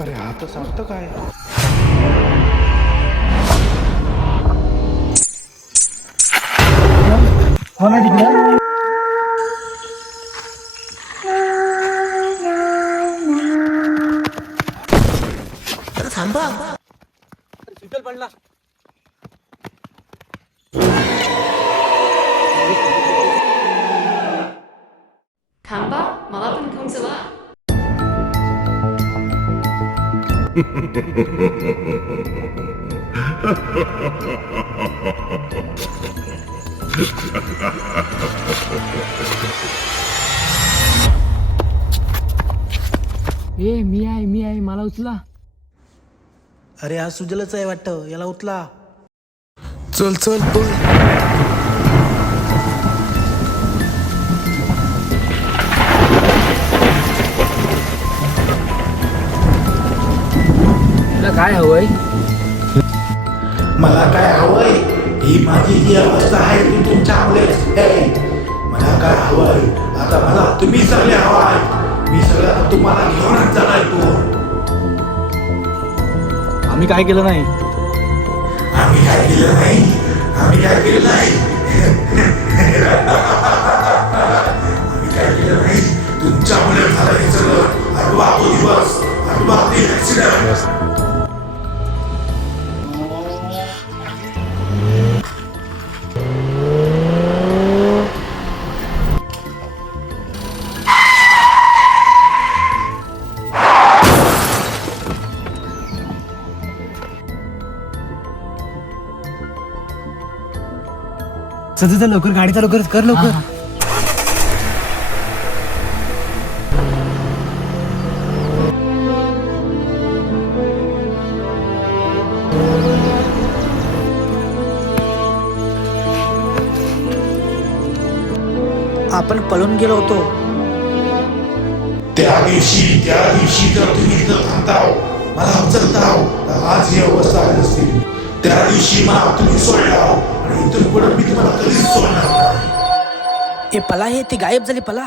अरे आता सांगतं काय? थांबा. थांबा, मला पण घेऊन चला. ए मी आहे मला उचला. अरे हा सुजलच आहे वाटतं, याला उचला. चल चल पळ. तुला काय हवंय? मला काय हवंय? ही माझी जी अवस्था आहे ती तुमच्यामुळेच आहे. मला काय हवंय? आता मला तुम्ही सगळे हवाय. मी सगळं तुम्हाला घेऊनच जाणार तू. आम्ही काय केलं नाही. आम्ही काय केलं नाही. आम्ही काय केलं नाही. आम्ही काय केलं नाही. तुमच्यामुळे झालं हे सगळं. आठवा तो दिवस, आठवा ते ऍक्सिडेंट. चल लवकर गाडी चालू कर लवकर. आपण पळून गेलो होतो. त्या दिवशी जर तुम्ही इथं थांबताव, मला उचलताव, तर आज ही अवस्था आली असती. त्या दिवशी मला तुम्ही सोडलाव आणि इथून पुढे मी तुम्हाला कधीच सोडणार नाही. ए पला, हे ती गायब झाली पला.